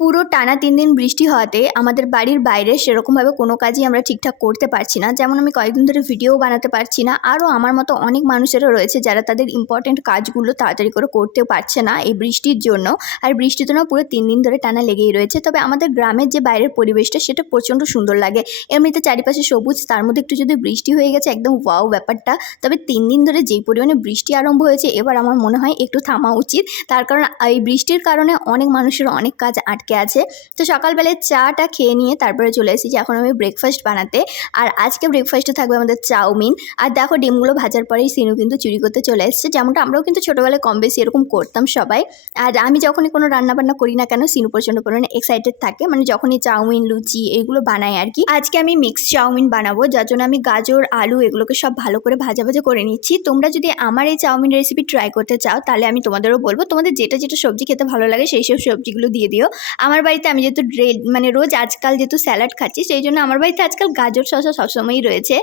পুরো টানা তিন দিন বৃষ্টি হওয়াতে আমাদের বাড়ির বাইরে সেরকমভাবে কোনো কাজই আমরা ঠিকঠাক করতে পারছি না। যেমন আমি কয়েকদিন ধরে ভিডিও বানাতে পারছি না। আরও আমার মতো অনেক মানুষেরও রয়েছে যারা তাদের ইম্পর্টেন্ট কাজগুলো তাড়াতাড়ি করে করতেও পারছে না এই বৃষ্টির জন্য। আর বৃষ্টি তো না পুরো তিন দিন ধরে টানা লেগেই রয়েছে। তবে আমাদের গ্রামের যে বাইরের পরিবেশটা সেটা প্রচণ্ড সুন্দর লাগে। এমনিতে চারিপাশে সবুজ, তার মধ্যে একটু যদি বৃষ্টি হয়ে গেছে একদম ওয়াও ব্যাপারটা। তবে তিন দিন ধরে যেই পরিমাণে বৃষ্টি আরম্ভ হয়েছে, এবার আমার মনে হয় একটু থামা উচিত। তার কারণ, এই বৃষ্টির কারণে অনেক মানুষের অনেক কাজ আটকে আছে? তো সকালবেলায় চাটা খেয়ে নিয়ে তারপরে চলে এসেছি এখন আমি ব্রেকফাস্ট বানাতে। আর আজকে ব্রেকফাস্টে থাকবে আমাদের চাউমিন। আর দেখো ডিমগুলো ভাজার পরেই সিনু কিন্তু চুরি করতে চলে এসেছে। যেমনটা আমরাও কিন্তু ছোটোবেলায় কম বেশি এরকম করতাম সবাই। আর আমি যখনই কোনো রান্নাবান্না করি না কেন, সিনু প্রচণ্ড পরিমাণে এক্সাইটেড থাকে। মানে যখনই চাউমিন, লুচি এগুলো বানাই আর কি। আজকে আমি মিক্স চাউমিন বানাবো, যার জন্য আমি গাজর, আলু এগুলোকে সব ভালো করে ভাজা ভাজা করে নিচ্ছি। তোমরা যদি আমার এই চাউমিন রেসিপি ট্রাই করতে চাও, তাহলে আমি তোমাদেরও বলব। তোমাদের যেটা যেটা সবজি খেতে ভালো লাগে, সেই সব সবজিগুলো দিয়ে দিও। আমার বাড়িতে আমি যেহেতু মানে রোজ আজকাল যেহেতু স্যালাড খাচ্ছি, সেই জন্য আমার বাড়িতে আজকাল গাজর শসা সবসময়ই রয়েছে।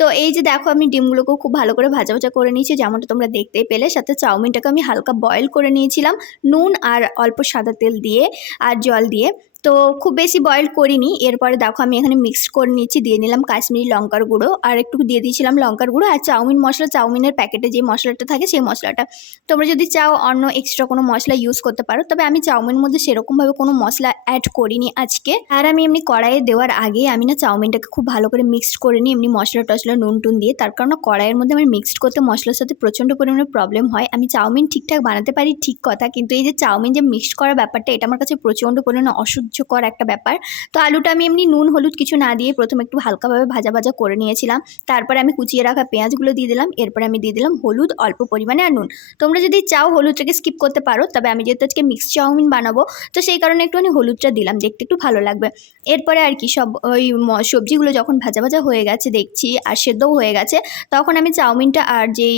তো এই যে দেখো, আমি ডিমগুলোকেও খুব ভালো করে ভাজা ভাজা করে নিয়েছি, যেমনটা তোমরা দেখতেই পেলে। সাথে চাউমিনটাকে আমি হালকা বয়েল করে নিয়েছিলাম নুন আর অল্প সাদা তেল দিয়ে আর জল দিয়ে। তো খুব বেশি বয়েল করিনি। এরপরে দেখো আমি এখানে মিক্সড করে নিচ্ছি দিয়ে নিলাম কাশ্মীরি লঙ্কার গুঁড়ো। আর একটু দিয়ে দিয়েছিলাম লঙ্কার গুঁড়ো। আর চাউমিন মশলা, চাউমিনের প্যাকেটে যে মশলাটা থাকে সেই মশলাটা। তোমরা যদি চাও অন্য এক্সট্রা কোনো মশলা ইউজ করতে পারো, তবে আমি চাউমিনের মধ্যে সেরকমভাবে কোনো মশলা অ্যাড করিনি আজকে। আর আমি এমনি কড়াইয়ে দেওয়ার আগে আমি না চাউমিনটাকে খুব ভালো করে মিক্সড করে নিই, এমনি মশলা টশলা, নুন টুন দিয়ে। তার কারণ কড়াইয়ের মধ্যে আমার মিক্সড করতে মশলার সাথে প্রচণ্ড পরিমাণে প্রবলেম হয়। আমি চাউমিন ঠিকঠাক বানাতে পারি ঠিক কথা, কিন্তু এই যে চাউমিন যে মিক্সড করার ব্যাপারটা, এটা আমার কাছে প্রচণ্ড পরিমাণে অসহ্যকর একটা ব্যাপার। তো আলুটা আমি এমনি নুন, হলুদ কিছু না দিয়ে প্রথমে একটু হালকাভাবে ভাজা ভাজা করে নিয়েছিলাম। তারপরে আমি কুচিয়ে রাখা পেঁয়াজগুলো দিয়ে দিলাম। এরপরে আমি দিয়ে দিলাম হলুদ, অল্প পরিমাণে আর নুন। তোমরা যদি চাও হলুদটাকে স্কিপ করতে পারো, তবে আমি যেহেতু আজকে মিক্স চাউমিন বানাবো, তো সেই কারণে একটুখানি হলুদটা দিলাম, দেখতে একটু ভালো লাগবে। এরপরে আর কি সব ওই সবজিগুলো যখন ভাজা ভাজা হয়ে গেছে দেখছি আর সেদ্ধও হয়ে গেছে, তখন আমি চাউমিনটা আর যেই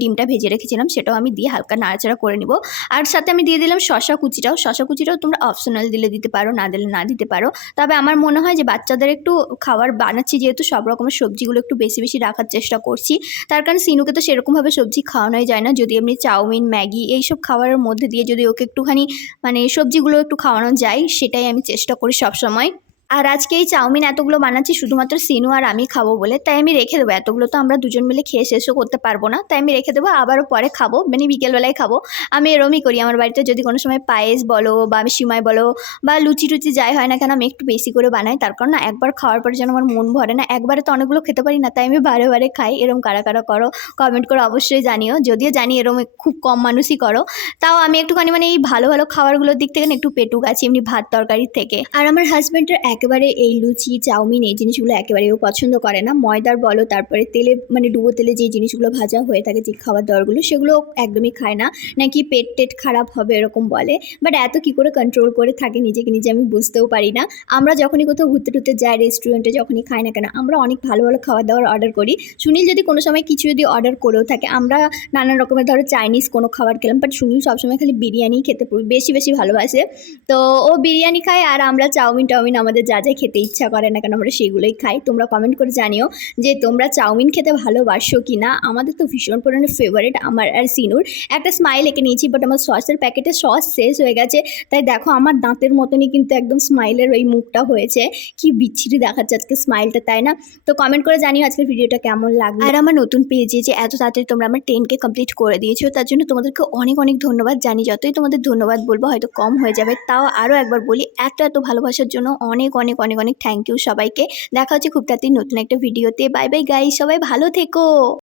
ডিমটা ভেজে রেখেছিলাম সেটাও আমি দিয়ে হালকা নাড়াচাড়া করে নিব। আর সাথে আমি দিয়ে দিলাম শশা কুচিটাও। শশা কুচিটাও তোমরা অপশনাল দিলে দিতে পারো। না দিলে না দিতে পারো। তবে আমার মনে হয় যে বাচ্চাদের একটু খাবার বানাচ্ছি যেহেতু সব রকমের সবজিগুলো একটু বেশি বেশি রাখার চেষ্টা করছি। তার কারণ সিনুকে তো সেরকমভাবে সবজি খাওয়ানোই যায় না। যদি এমনি চাউমিন, ম্যাগি এইসব খাবারের মধ্যে দিয়ে যদি ওকে একটুখানি মানে সবজিগুলো একটু খাওয়ানো যায়, সেটাই আমি চেষ্টা করি সবসময়। আর আজকে এই চাউমিন এতগুলো বানাচ্ছি, শুধুমাত্র সিনু আর আমি খাব বলে, তাই আমি রেখে দেবো। এতগুলো তো আমরা দুজন মিলে খেয়ে শেষও করতে পারব না, তাই আমি রেখে দেবো, আবারও পরে খাব মানে বিকেলবেলায় খাব। আমি এরমই করি, আমার বাড়িতে যদি কোনো সময় পায়েস বলো বা সিমাই বলো বা লুচি টুচি যাই হয় না কেন, আমি একটু বেশি করে বানাই, তার কারণ না, একবার খাওয়ার পরে যেন আমার মন ভরে না, একবারে তো অনেকগুলো খেতে পারি না, তাই আমি বারে বারে খাই, এরম কারা কারা করো কমেন্ট করে অবশ্যই জানিও, যদিও জানি এরম খুব কম মানুষই করো। তাও আমি একটুখানি মানে এই ভালো ভালো খাবারগুলোর দিক থেকে না একটু পেটুক আছি, এমনি ভাত তরকারির থেকে। আর আমার হাজব্যান্ডের একেবারে এই লুচি, চাউমিন এই জিনিসগুলো একেবারেও পছন্দ করে না। ময়দার বলো, তারপরে তেলে মানে ডুবো তেলে যে জিনিসগুলো ভাজা হয়ে থাকে যে খাবার দাবারগুলো সেগুলো একদমই খায় না। নাকি পেট টেট খারাপ হবে এরকম বলে। বাট এত কি করে কন্ট্রোল করে থাকে নিজেকে নিজে আমি বুঝতেও পারি না। আমরা যখনই কোথাও ঘুরতে টুরতে যাই রেস্টুরেন্টে যখনই খাই না কেন, আমরা অনেক ভালো ভালো খাবার দাবার অর্ডার করি। সুনীল যদি কোনো সময় কিছু যদি অর্ডার করেও থাকে, আমরা নানান রকমের ধরো চাইনিজ কোনো খাবার খেলাম বাট সুনীল সবসময় খালি বিরিয়ানি খেতে বেশি বেশি ভালোবাসে। তো ও বিরিয়ানি খায় আর আমরা চাউমিন, টাউমিন আমাদের যা যা খেতে ইচ্ছা করে না কেন, আমরা সেগুলোই খাই। তোমরা কমেন্ট করে জানিও যে তোমরা চাউমিন খেতে ভালোবাসো কি না আমাদের তো ভীষণ পরিমাণে ফেভারিট আমার আর সিনুর। একটা স্মাইল এঁকে নিয়েছি বাট আমার সসের প্যাকেটে সস শেষ হয়ে গেছে। তাই দেখো, আমার দাঁতের মতনই কিন্তু একদম স্মাইলের ওই মুখটা হয়েছে। কি বিচ্ছিরি দেখাচ্ছে আজকে স্মাইলটা তাই না? তো কমেন্ট করে জানিও আজকের ভিডিওটা কেমন লাগল। আর আমার নতুন পেজে যে এত তাড়াতাড়ি তোমরা আমার টেনকে কমপ্লিট করে দিয়েছ, তার জন্য তোমাদেরকে অনেক অনেক ধন্যবাদ। জানি যতই তোমাদের ধন্যবাদ বলব, হয়তো কম হয়ে যাবে। তাও আরও একবার বলি, এত এত ভালোবাসার জন্য অনেক অনেক অনেক অনেক থ্যাংক ইউ সবাইকে। দেখা হচ্ছে খুব তাড়াতাড়ি নতুন একটা ভিডিওতে বাই বাই গাই সবাই ভালো থেকো।